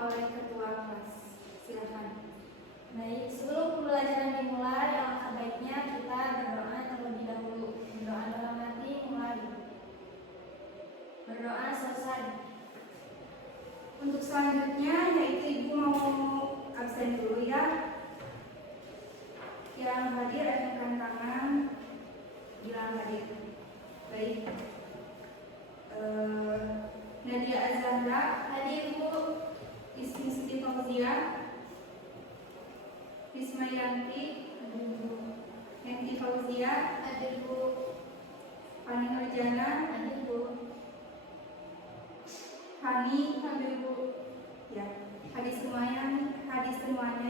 oleh ketua kelas. Silakan. Baik, sebelum pembelajaran dimulai, alangkah baiknya kita berdoa terlebih dahulu. Berdoa dalam hati mulai. Berdoa selesai. Untuk selanjutnya yaitu ibu mau absen dulu ya. Yang hadir angkat tangan. Bilang hadir. Baik. Nadia Azahra hadir Bu. Ismi Siti Fauzia, Ismayanti hadir Bu. Henti Fauzia hadir Bu. Fani Nurjana hadir Bu. Hani hadir Bu. Ya, hadis semuanya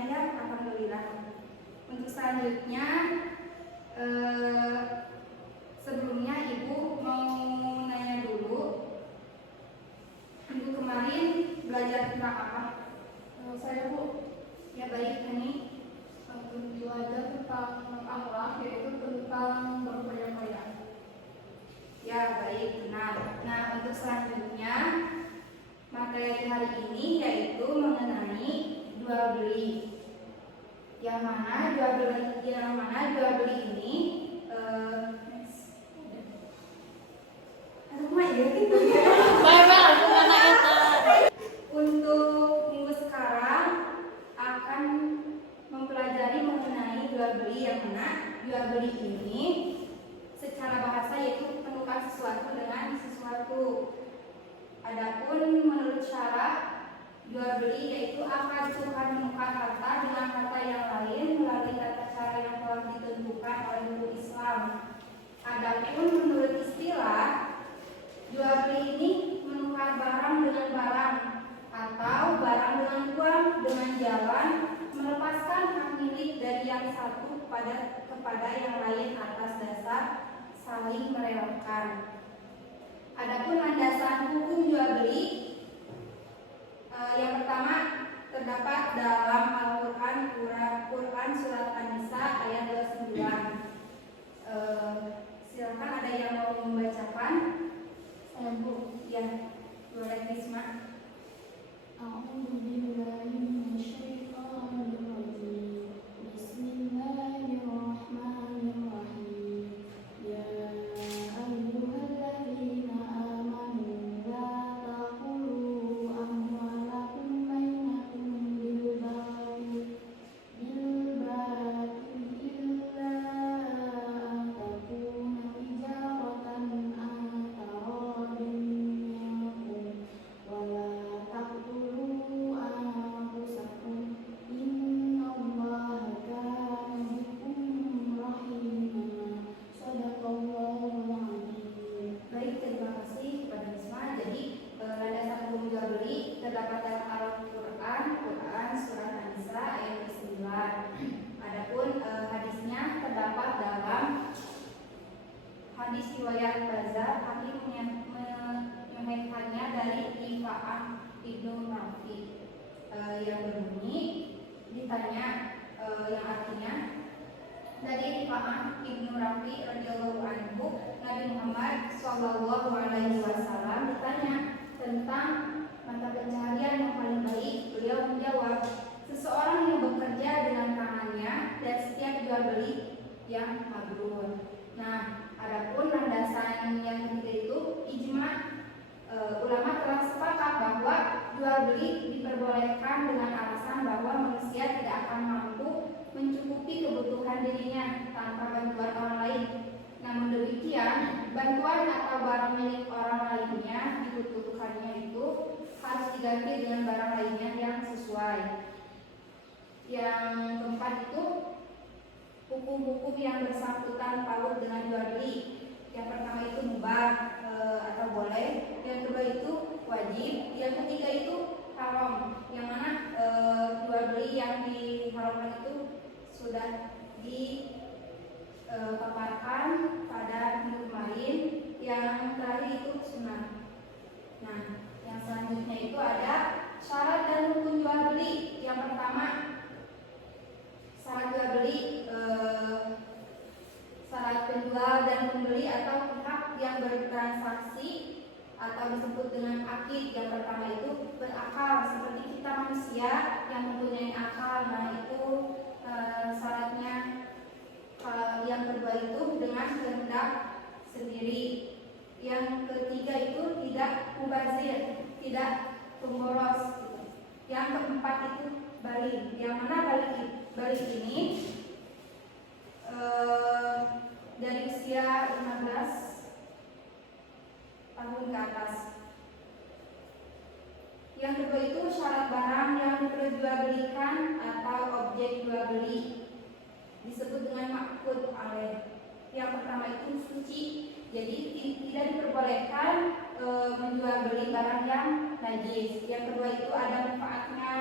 ya, alhamdulillah. Untuk selanjutnya sebelumnya Ibu mau nanya dulu. Minggu kemarin belajar tentang apa? Saya Bu, Ya baik, Hani. belajar tentang akhlak, yaitu tentang berfoya-foya. Ya baik, benar. Nah untuk selanjutnya materi hari ini yaitu mengenai jual beli. Yang mana jual beli ini untuk minggu sekarang akan mempelajari mengenai jual beli, yang mana jual beli ini secara bahasa yaitu menukar sesuatu dengan sesuatu. Adapun menurut syarah, jual beli yaitu akad tukar menukar harta dengan harta yang lain melalui tata cara yang telah ditentukan oleh hukum Islam. Adapun menurut istilah, jual beli ini menukar barang dengan barang atau barang dengan uang dengan jalan melepaskan hak milik dari yang satu kepada yang lain atas dasar saling merelakan. Adapun landasan hukum jual beli yang pertama terdapat dalam Al-Quran surat An-Nisa ayat 29. Silakan ada yang mau membacakan? Saya Bu, Ya, boleh Risma. Terdapat dalam Al-Quran surat An-Nisa ayat 9. Adapun hadisnya terdapat dalam hadis riwayat Bazar, Hakim menyahihkannya dari Rifa'ah Ibnu Rafi yang berbunyi, ditanya yang artinya dari Rifa'ah Ibnu Rafi radhiyallahu anhu, Nabi Muhammad sallallahu alaihi wasallam ditanya tentang mata pencaharian yang paling baik. Beliau menjawab, seseorang yang bekerja dengan tangannya dan setiap jual beli yang mabrur. Nah, adapun landasan yang ketiga itu ijma. Ulama telah sepakat bahwa jual beli diperbolehkan dengan alasan bahwa manusia tidak akan mampu mencukupi kebutuhan dirinya tanpa bantuan orang lain. Namun demikian, bantuan atau barang milik orang lainnya dibutuhkannya itu harus diganti dengan barang lainnya yang sesuai. Yang keempat itu hukum-hukum yang bersangkutan paut dengan jual beli. Yang pertama itu mubah atau boleh, yang kedua itu wajib, yang ketiga itu haram. Yang mana jual beli yang diharamkan itu sudah dipaparkan pada minggu kemarin. Yang terakhir itu sunnah. Nah, yang selanjutnya itu ada syarat dan hukum jual beli. Yang pertama, syarat jual beli, syarat penjual dan pembeli atau pihak yang bertransaksi atau disebut dengan akid. Yang pertama itu berakal, seperti kita bertindak sendiri. Yang ketiga itu tidak mubazir, tidak pemboros gitu. Yang keempat itu balik. Yang mana balik ini dari usia 15 tahun ke atas. Yang kedua itu syarat barang yang diperjualbelikan atau objek jual beli disebut dengan makud alaih. Yang pertama itu suci, jadi tidak diperbolehkan menjual beli barang yang najis. Yang kedua itu ada manfaatnya.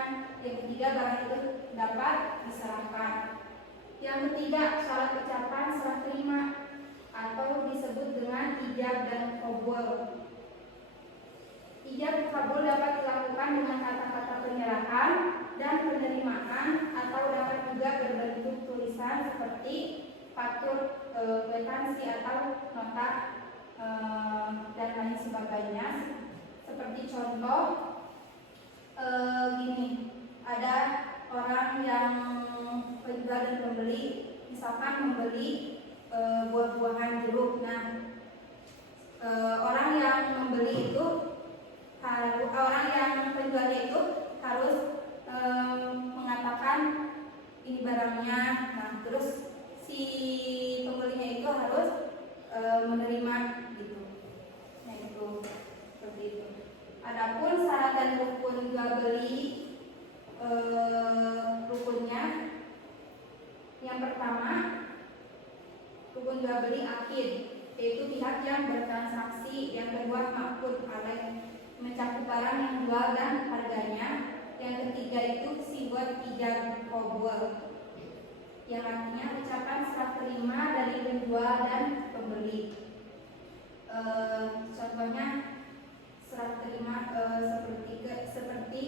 Yang ketiga barang itu dapat diserahkan. Yang ketiga syarat ucapan serah terima atau disebut dengan ijab dan qabul. Ijab kabul dapat dilakukan dengan kata-kata penyerahan dan penerimaan atau dapat juga berbentuk tulisan seperti faktur, kwitansi atau nota dan lain sebagainya. Seperti contoh gini, ada orang yang penjual dan pembeli misalkan membeli buah-buahan jeruk. Nah, orang yang membeli itu orang yang penjualnya itu harus mengatakan ini barangnya. Nah, terus si pembelinya itu harus menerima gitu. Nah, itu seperti itu. Adapun syarat dan rukun jual beli, rukunnya yang pertama rukun jual beli akid, yaitu pihak yang bertransaksi. Yang kedua makud alaih, mencakup barang yang jual dan harganya. Yang ketiga itu siwat ijab qabul, yang artinya ucapan serah terima dari penjual dan pembeli. Contohnya serah terima seperti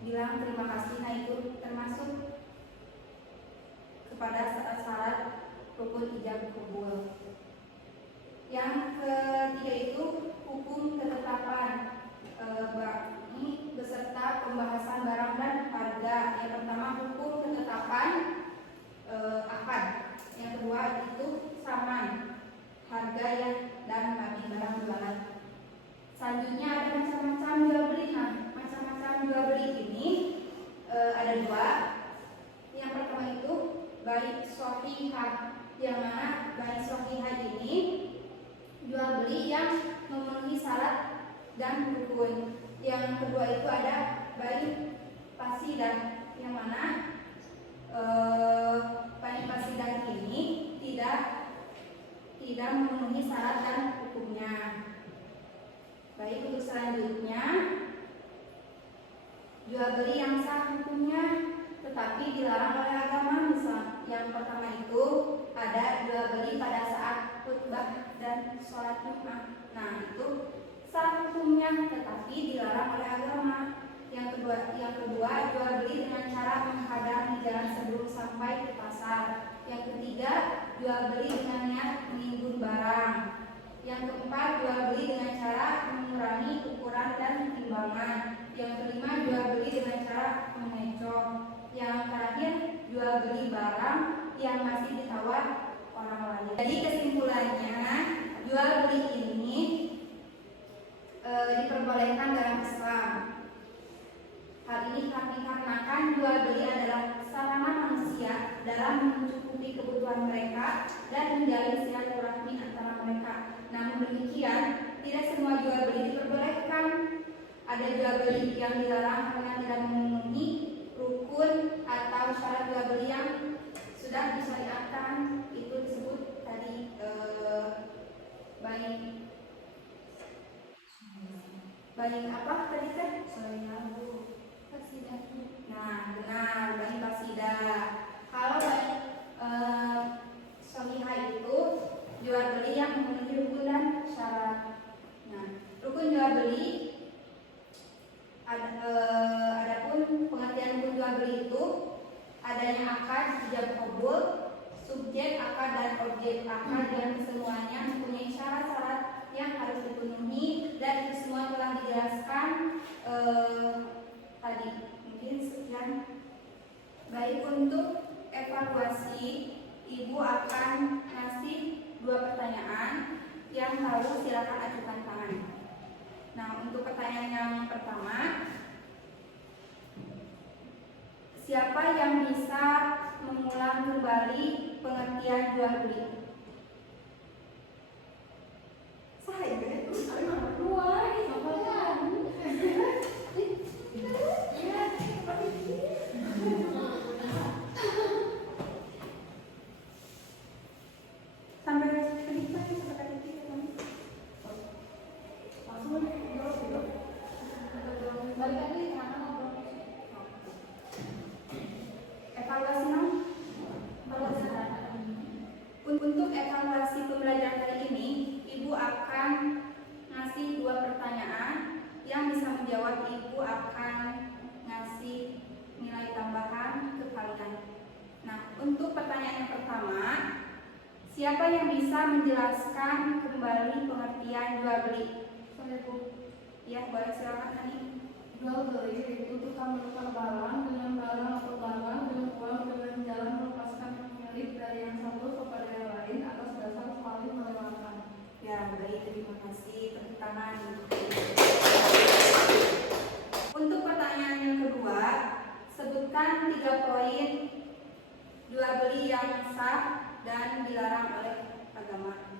bilang terima kasih. Nah, itu termasuk kepada syarat rukun ijab qabul. Yang ketiga itu hukum ketetapan ini beserta pembahasan barang dan harga. Yang pertama hukum ketetapan akad. Yang kedua itu saman, harga yang dan bagi barang jualan. Selanjutnya ada macam-macam jual beli. Nah, macam-macam jual beli ini ada dua. Yang pertama itu baik shahihah, yang mana baik shahihah ini jual beli yang memenuhi syarat dan rukun. Yang kedua itu ada baik fasidah, yang mana baik fasidah ini tidak memenuhi syarat dan hukumnya. Baik, untuk selanjutnya jual beli yang sah hukumnya tetapi dilarang oleh agama. Misal yang pertama itu ada jual beli pada saat khutbah dan sholat Jumat. Nah, itu sah hukumnya tetapi dilarang oleh agama. Yang kedua jual beli dengan cara menghadang di jalan sebelum sampai ke pasar. Yang ketiga jual beli dengan niat menimbun barang. Yang keempat jual beli dengan cara mengurangi ukuran dan timbangan. Yang kelima jual beli dengan cara mengecoh. Yang terakhir jual beli barang yang masih ditawar orang lain. Jadi kesimpulannya jual beli ini diperbolehkan dalam Islam. Hal ini dikarenakan jual beli adalah sarana manusia dalam mencukupi kebutuhan mereka dan menjalin silaturahmi antara mereka. Namun demikian, tidak semua jual beli diperbolehkan. Ada jual beli yang dilarang karena tidak memenuhi rukun atau syarat jual beli yang sudah disyariatkan. Itu disebut tadi baik apa tadi teh? Fasidah. Nah, benar, baik fasidah. Kalau baik shahihah itu jual beli yang memenuhi rukun dan syarat. Nah, rukun jual beli adapun pengertian rukun jual beli itu adanya akad, ijab qabul, subjek akad dan objek akad yang semuanya mempunyai syarat-syarat yang harus dipenuhi, dan itu semua telah dijelaskan tadi. Mungkin sekian. Baik, untuk evaluasi Ibu akan ngasih 2 pertanyaan. yang tahu silakan ajukan tangan. Nah, untuk pertanyaan yang pertama, siapa yang bisa mengulang kembali pengertian jual beli? Saya berdua. Sampai sedikit seperti itu. Balik lagi karena ngobrol. Evaluasi nom. Untuk evaluasi pembelajaran kali ini, Ibu akan ngasih 2 pertanyaan. Yang bisa menjawab, Ibu akan ngasih nilai tambahan ke kalian. Nah, untuk pertanyaan yang pertama, siapa yang bisa menjelaskan kembali pengertian jual beli? Saya Bu. Ya, boleh silakan Ani. Jual beli itu tukar menukar barang dengan barang atau barang dengan uang dengan jalan melepaskan pemilik dari yang satu kepada yang lain atas dasar saling melewatkan. Ya, baik, terima kasih. Tepuk tangan. Untuk pertanyaan yang kedua, sebutkan 3 poin jual beli yang sah dan dilarang oleh agama.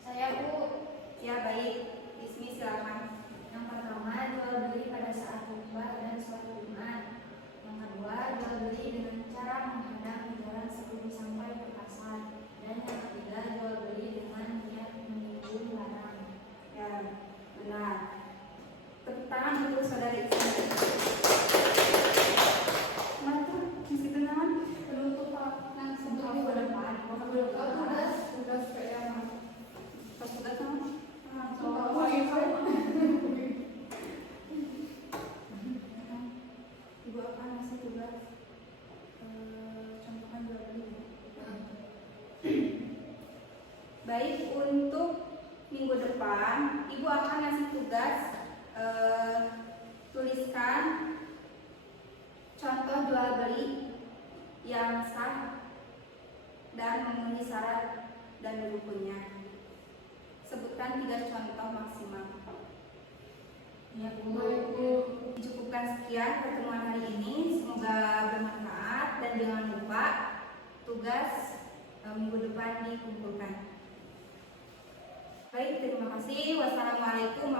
Saya Bu. Ya, baik. Ismi silakan. Yang pertama, jual beli pada saat khutbah dan sholat Jumat. Yang kedua, jual beli dengan cara menghadang di jalan sebelum sampai ke pasar. Dan yang ketiga, jual beli dengan niat menipu larang. Ya, benar. Tepuk tangan untuk saudari Ismi. Mantap, mesti kenalan. Penutupan yang sebelum minggu depan. Tugas PR. Pas tugas nama. Ibu akan ngasih tugas contohan jual beli. Baik, untuk minggu depan Ibu akan ngasih tugas tuliskan contoh jual beli yang sah dan memenuhi syarat dan rukunnya. Sebutkan 3 contoh maksimal. Ya Bu. Cukupkan sekian pertemuan hari ini. Semoga bermanfaat dan jangan lupa tugas minggu depan dikumpulkan. Baik, terima kasih. Wassalamualaikum